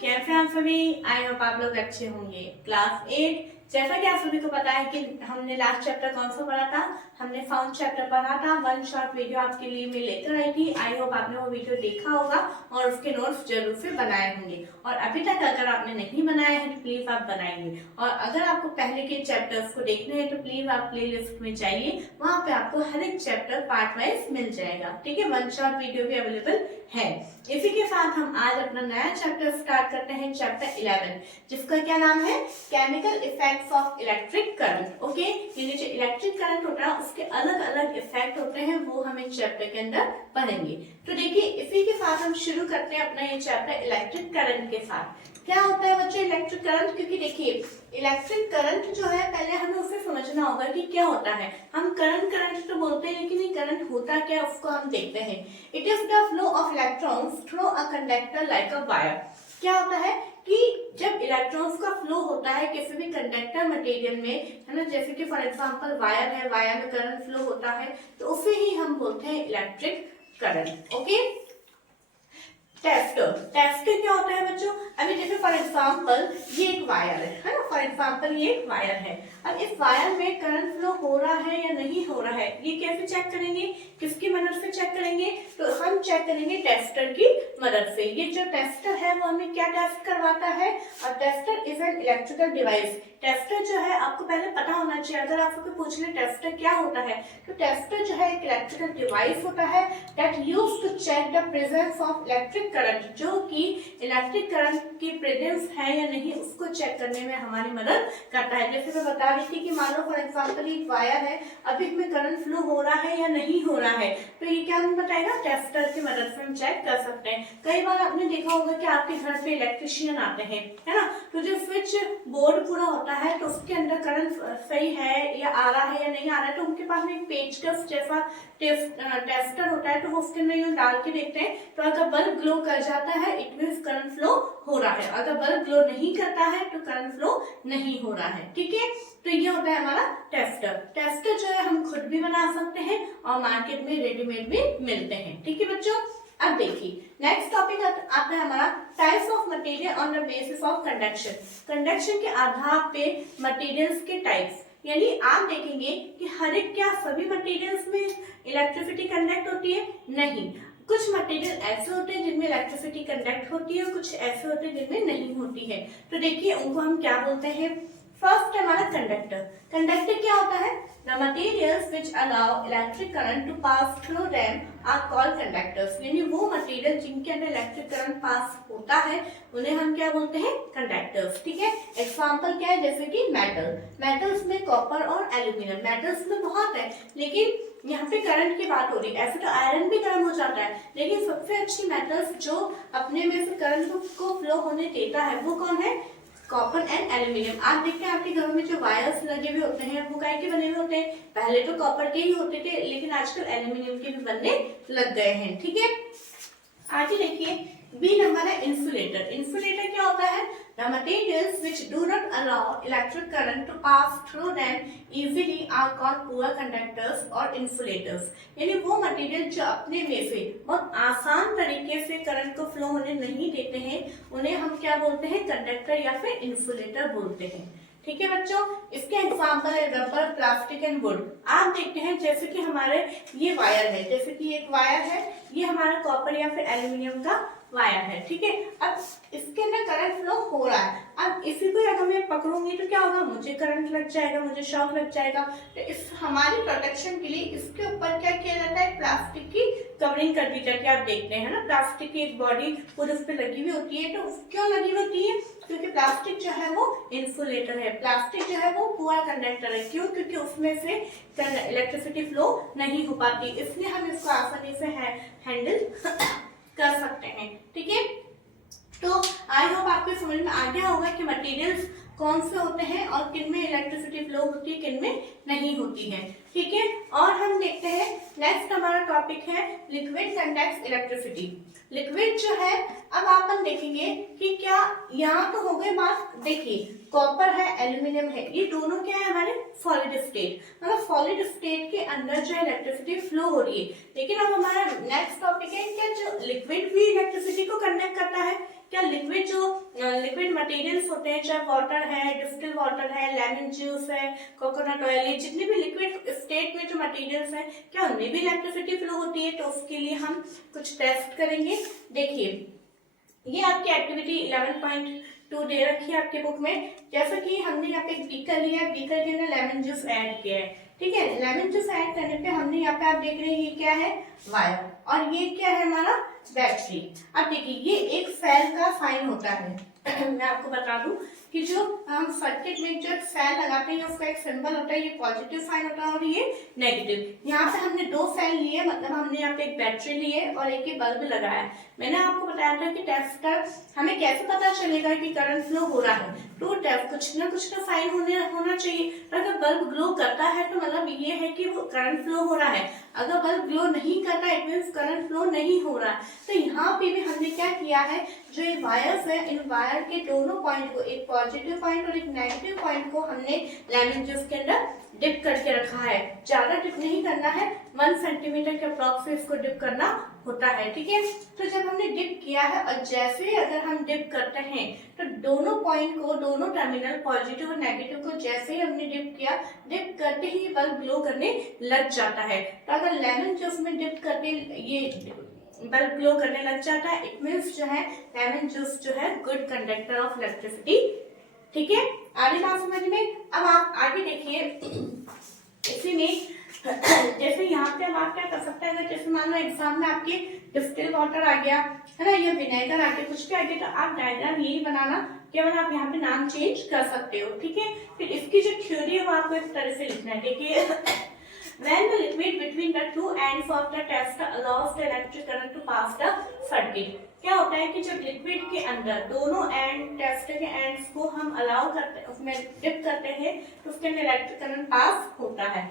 कैसे हैं आप सभी। आई होप आप लोग अच्छे होंगे। क्लास 8 जैसा कि आप सभी को पता है कि हमने लास्ट चैप्टर कौन सा पढ़ा था, हमने फाउंड चैप्टर पढ़ा था। वन शॉर्ट वीडियो आपके लिए मैं लेकर आई थी। आई होप आपने वो वीडियो देखा होगा और उसके नोट्स जरूर से बनाए होंगे। और अभी तक अगर आपने नहीं बनाए हैं तो प्लीज आप बनाइए। और अगर आपको पहले के चैप्टर्स को देखने हैं तो प्लीज आप प्ले लिस्ट में जाइए, वहां पे आपको हर एक चैप्टर पार्ट वाइज मिल जाएगा। ठीक है, वन शॉर्ट वीडियो भी अवेलेबल है। इसी के साथ हम आज अपना नया चैप्टर स्टार्ट करते हैं, चैप्टर 11, जिसका क्या नाम है, chemical effects of electric current. Okay, यानी जो इलेक्ट्रिक करंट होता है उसके अलग अलग इफेक्ट होते हैं, वो हम इस चैप्टर के अंदर पढ़ेंगे। तो देखिए, इसी के साथ हम शुरू करते हैं अपना ये चैप्टर इलेक्ट्रिक करंट के साथ। क्या होता है बच्चों इलेक्ट्रिक करंट, क्योंकि देखिए इलेक्ट्रिक करंट जो है पहले हमें उसे समझना होगा कि क्या होता है। हम करंट करंट तो बोलते हैं, लेकिन ये करंट होता क्या उसको हम देखते हैं। It is the flow of electrons through a conductor like a wire. क्या होता है कि जब इलेक्ट्रॉन्स का फ्लो होता है किसी भी कंडक्टर मटेरियल में, है ना, जैसे कि फॉर एग्जांपल वायर है, वायर में करंट फ्लो होता है, तो उसे ही हम बोलते हैं electric current. Okay, tester. Tester क्या होता है बच्चों, अभी जैसे फॉर एग्जांपल ये एक वायर है ना, फॉर एग्जांपल ये एक वायर है। अब इस वायर में करंट फ्लो हो रहा है या नहीं हो रहा है, ये कैसे चेक करेंगे, किसकी मदद से चेक करेंगे, तो हम चेक करेंगे टेस्टर की मदद से। ये जो टेस्टर है वो हमें क्या टेस्ट करवाता है, और tester is an electrical device. Tester जो है आपको पहले पता होना चाहिए, अगर आपको पूछ ले टेस्टर क्या होता है, तो टेस्टर जो है एक इलेक्ट्रिकल डिवाइस होता है that used to check the presence of electric current, जो कि इलेक्ट्रिक करंट की प्रेजेंस है या नहीं उसको चेक करने में हमारी मदद करता है। जैसे मैं बता रही थी कि मान लो फॉर एग्जांपल ये वायर है, अभी इसमें करंट फ्लो हो रहा है या नहीं हो रहा है, तो ये क्या हमें बताएगा, टेस्टर की मदद से हम चेक कर सकते हैं। कई बार आपने देखा होगा कि आपके घर पे इलेक्ट्रिशियन आते हैं, है ना, तो जो स्विच बोर्ड पूरा होता है तो उसके अंदर करंट सही है या आ रहा है या नहीं आ रहा है, तो उनके पास में एक पेचकस जैसा टेस्टर होता है, तो वो उसके अंदर यूं डाल के देखते हैं, तो अगर बल्ब ग्लो कर जाता है इट मींस करंट फ्लो हो रहा है, अगर बल्ब ग्लो नहीं करता है तो करंट फ्लो नहीं हो रहा है। ठीक है, तो ये होता है हमारा टेस्टर। टेस्टर जो है हम खुद भी बना सकते हैं और मार्केट में रेडीमेड भी मिलते हैं। ठीक है बच्चों, अब देखिए नेक्स्ट टॉपिक आता है हमारा types of material on the basis of conduction. Conduction के आधार पे मटेरियल्स के टाइप्स, यानी आप देखेंगे कि हर एक क्या सभी मटेरियल्स में इलेक्ट्रिसिटी कंडक्ट होती है, नहीं, कुछ मटेरियल ऐसे होते हैं जिनमें इलेक्ट्रिसिटी कंडक्ट होती है और कुछ ऐसे होते हैं जिनमें नहीं होती है। तो देखिए उनको हम क्या बोलते हैं। फर्स्ट है हमारा कंडक्टर। कंडक्टर क्या होता है, the materials which allow electric current to pass through them are called conductors, यानी वो मटेरियल जिनके अंदर इलेक्ट्रिक करंट पास होता है उन्हें हम क्या बोलते हैं, कंडक्टर्स। ठीक है, एग्जांपल क्या है, जैसे कि मेटल्स में कॉपर और एल्यूमिनियम, मेटल्स में बहुत है लेकिन यहाँ पे करंट की बात हो रही है। ऐसे तो आयरन भी गर्म हो जाता है, लेकिन सबसे अच्छी मेटल्स जो अपने में से करंट को फ्लो होने देता है वो कौन है, कॉपर एंड एल्यूमिनियम। आप देखते हैं आपके घरों में जो वायर्स लगे हुए होते हैं वो काय के बने हुए होते हैं, पहले तो कॉपर के ही होते थे लेकिन आजकल एल्यूमिनियम के भी बनने लग गए हैं। ठीक है, आगे देखिए बी नंबर है इंसुलेटर। इंसुलेटर क्या होता है, the materials which do not allow electric current to pass through them easily are called poor conductors or insulators, यानी वो मटेरियल जो अपने में से बहुत आसान तरीके से करंट को फ्लो होने नहीं देते हैं उन्हें हम क्या बोलते हैं, कंडक्टर या फिर इंसुलेटर बोलते हैं। ठीक है बच्चों, इसके एग्जांपल है रबर, प्लास्टिक एंड वुड। आप देखते हैं जैसे कि हमारे ये वायर है, जैसे कि एक वायर है, ये हमारा कॉपर या फिर एल्यूमिनियम का वायर है। ठीक है, अब इसके अंदर करंट फ्लो हो रहा है, अब इसी को अगर मैं पकड़ूंगी तो क्या होगा, मुझे करंट लग जाएगा, मुझे शॉक लग जाएगा। तो इस हमारी प्रोटेक्शन के लिए इसके ऊपर क्या किया जाता है, प्लास्टिक की कवरिंग कर दी जाती है। आप देखते हैं ना, प्लास्टिक की एक बॉडी पूरी उस पर लगी हुई होती है, तो क्यों लगी हुई होती है, क्योंकि प्लास्टिक जो है वो इंसुलेटर है, प्लास्टिक जो है वो पुअर कंडक्टर है। क्यों, क्योंकि उसमें से इलेक्ट्रिसिटी फ्लो नहीं हो पाती, इसलिए हम इसको आसानी से हैंडल कर सकते हैं। ठीक है, तो आई होप आपको समझ में आ गया होगा कि मटेरियल्स कौन से होते हैं और किन में इलेक्ट्रिसिटी फ्लो होती है, किन में नहीं होती है। ठीक है, और हम देखते हैं नेक्स्ट हमारा टॉपिक है लिक्विड कंडक्ट्स इलेक्ट्रिसिटी। लिक्विड जो है, अब आप देखेंगे कि क्या यहाँ तो हो गए बात, देखिए कॉपर है, एल्यूमिनियम है, ये दोनों क्या है हमारे सॉलिड स्टेट, मतलब सॉलिड स्टेट के अंदर जो इलेक्ट्रिसिटी फ्लो हो रही है। लेकिन अब हमारा नेक्स्ट टॉपिक है क्या जो लिक्विड भी इलेक्ट्रिसिटी को कंडक्ट करता है, क्या लिक्विड जो लिक्विड्स होते हैं, चाहे वाटर है, डिस्टिल वाटर है, लेमन जूस है, कोकोनट ऑयल, ये जितने भी लिक्विड स्टेट में जो मटेरियल्स हैं, क्या उनमें भी इलेक्ट्रिसिटी फ्लो होती है? तो उसके लिए हम कुछ टेस्ट करेंगे। देखिए, ये आपकी एक्टिविटी 11.2 दे रखी है आपके बुक में। जैसा कि हमने यहाँ पे एक बीकर लिया है, बीकर के अंदर लेमन जूस ऐड किया है, ठीक है। लेमन जूस ऐड करने पे हमने यहाँ पे, आप देख रहे हैं ये क्या है? वायर, और ये क्या है? हमारा बैटरी। अब देखिए, ये एक सेल का साइन होता है। मैं आपको बता दूं कि जो हम सर्किट में जो सेल लगाते हैं उसका एक सिंबल होता है, ये पॉजिटिव साइन होता है और ये नेगेटिव। यहाँ पे हमने दो सेल लिए, मतलब हमने यहाँ पे एक बैटरी ली है और एक ही बल्ब लगाया। मैंने आपको बताया था कि टेस्टर हमें कैसे पता चलेगा कि करंट फ्लो हो रहा है? तो कुछ ना कुछ तो साइन होना चाहिए। तो अगर बल्ब ग्लो करता है तो मतलब ये है कि वो करंट फ्लो हो रहा है। अगर बल्ब ग्लो नहीं करता इट मीन्स करंट फ्लो नहीं हो रहा है। तो यहाँ पे भी हमने क्या किया है, जो ये वायर्स है, इन वायर के दोनों पॉइंट को, एक पॉजिटिव पॉइंट और एक नेगेटिव पॉइंट को हमने लेमन जूस के अंदर डिप करके रखा है। ज्यादा डिप नहीं करना है, 1 सेंटीमीटर के अप्रॉक्स इसको डिप करना होता है, ठीक है। तो जब हमने डिप किया है और जैसे अगर हम डिप करते हैं तो दोनों पॉइंट को, दोनों टर्मिनल पॉजिटिव और नेगेटिव को जैसे ही हमने डिप किया, डिप करते ही बल्ब ग्लो करने लग जाता है। तो अगर लेमन जूस में डिप करते ये बल्ब ग्लो करने लग जाता है, इट मीन्स जो है लेमन जूस जो है गुड कंडक्टर ऑफ इलेक्ट्रिसिटी, ठीक है। आगे बात समझ में। अब आप आगे देखिए, इसी में जैसे यहाँ पे अब आप क्या कर सकते हैं, अगर जैसे मान लो एग्जाम में आपके डिस्टिल वाटर आ गया है ना, या विनेगर आ गया, कुछ भी आ गया, तो आप डायग्राम यही बनाना, केवल आप यहाँ पे नाम चेंज कर सकते हो, ठीक है। फिर इसकी जो थ्योरी है वो आपको इस तरह से लिखना है। देखिए, when the liquid between the two ends of the tester allows the electric current to pass the circuit, क्या होता है कि जब लिक्विड के अंदर दोनों एंड, टेस्टर के एंड्स को हम अलाउ करते हैं, उसमें डिप करते हैं, तो उसके अंदर इलेक्ट्रिक करंट पास होता है,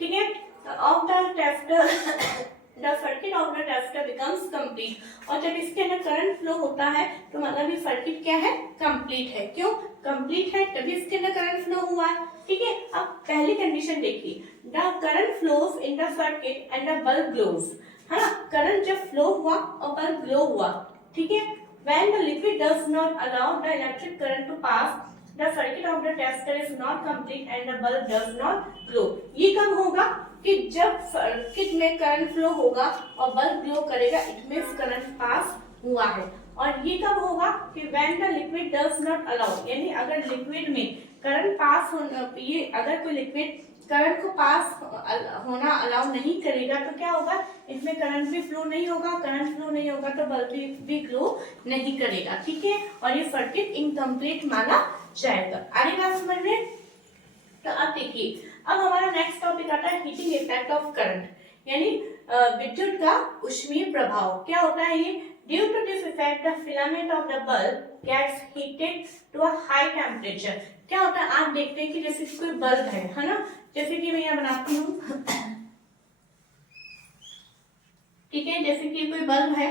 ठीक है। Of the tester the circuit of the tester becomes complete, और जब इसके अंदर करंट फ्लो होता है तो मतलब ये सर्किट क्या है? कंप्लीट है। क्यों कंप्लीट है? तभी इसके अंदर करंट फ्लो हुआ है, ठीक है। अब पहली कंडीशन देखिए, the current flows in the circuit and the bulb glows, है ना। करंट जब फ्लो हुआ और बल्ब ग्लो हुआ, ठीक है। When the liquid does not allow the electric current to pass, the circuit of the tester is not complete and the bulb does not glow। ये कब होगा कि जब सर्किट में करंट फ्लो होगा और बल्ब ग्लो करेगा, इट मींस करंट पास हुआ है। और ये कब होगा कि when the liquid does not allow, यानी अगर लिक्विड में करंट पास होना, ये अगर कोई लिक्विड करंट को पास होना अलाउ नहीं करेगा तो क्या होगा, इसमें करंट भी फ्लो नहीं होगा, करंट फ्लो नहीं होगा तो बल्ब भी ग्लो नहीं करेगा, ठीक है। और ये सर्किट इनकम्प्लीट माना जाएगा। आगे बात समझ में। तो अब देखिए, अब हमारा नेक्स्ट टॉपिक आता है हीटिंग इफेक्ट ऑफ करंट, यानी विद्युत का ऊष्मीय प्रभाव। क्या होता है ये? Due to this effect the filament of the bulb gets heated to a high temperature. क्या होता है, आप देखते हैं कि जैसे कोई बल्ब है ना, जैसे कि मैं यहाँ बनाती हूँ, ठीक है, जैसे कि कोई बल्ब है।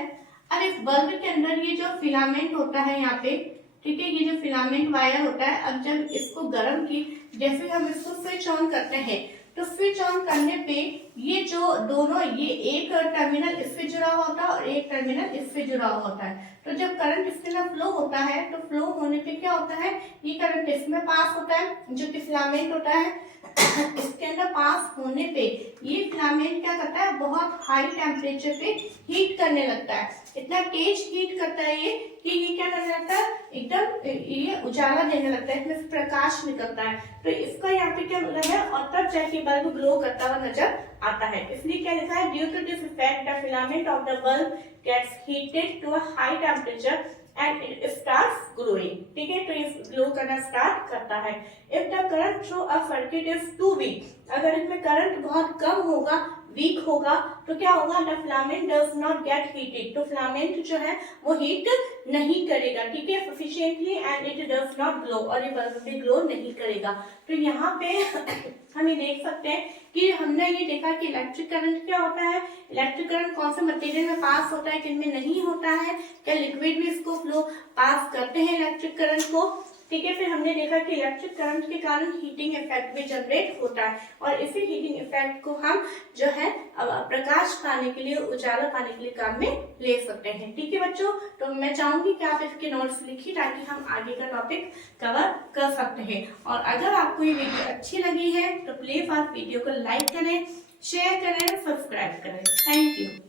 अब इस बल्ब के अंदर ये जो फिलामेंट होता है यहाँ पे, ठीक है, ये जो फिलामेंट वायर होता है, अब जब इसको गर्म की, जैसे हम इसको स्विच ऑन करते हैं, तो स्विच ऑन करने पे ये जो दोनों, ये एक टर्मिनल इससे जुड़ा हुआ होता है और एक टर्मिनल इससे जुड़ा हुआ होता है। तो जब करंट इसके अंदर फ्लो होता है तो फ्लो होने पे क्या होता है, ये करंट इसमें पास होता है, जो कि फिलामेंट होता है इसके अंदर पास होने पे ये फिलामेंट क्या करता है, बहुत हाई टेम्परेचर पे हीट करने लगता है। इतना तेज हीट करता है ये कि ये क्या करने लगता है, एकदम ये उजाला देने लगता है, इसमें प्रकाश निकलता है। तो इसका यहाँ पे क्या मतलब है, और तब जाके बल्ब ग्लो करता हुआ नजर आता है। इसलिए क्या लिखा है, due to this effect the filament of the bulb gets heated to a high temperature and it starts glowing, ठीक है। तो ये ग्लो करना स्टार्ट करता है। If the current through a circuit is too weak, अगर इसमें करंट बहुत कम होगा, वीक होगा, तो क्या होगा, the filament does not gate heated, तो फिलामेंट जो है वो हीट नहीं करेगा, ठीक है, sufficiently, and it does not glow, और ये बल्ब भी ग्लो नहीं करेगा। तो यहाँ पे हम ये देख सकते हैं कि हमने ये देखा कि इलेक्ट्रिक करंट क्या होता है, इलेक्ट्रिक करंट कौन से मटेरियल में पास होता है, किन में नहीं होता है, क्या लिक्विड भी इसको फ्लो पास करते हैं इलेक्ट्रिक करंट को, ठीक है। फिर हमने देखा कि इलेक्ट्रिक करंट के कारण हीटिंग इफेक्ट भी जनरेट होता है और इसी हीटिंग इफेक्ट को हम जो है प्रकाश पाने के लिए, उजाला पाने के लिए काम में ले सकते हैं। ठीक है बच्चों, तो मैं चाहूंगी कि आप इसके नोट्स लिखिए ताकि हम आगे का टॉपिक कवर कर सकते हैं। और अगर आपको ये वीडियो अच्छी लगी है तो प्लीज आप वीडियो को लाइक करें, शेयर करें, सब्सक्राइब करें। Thank you.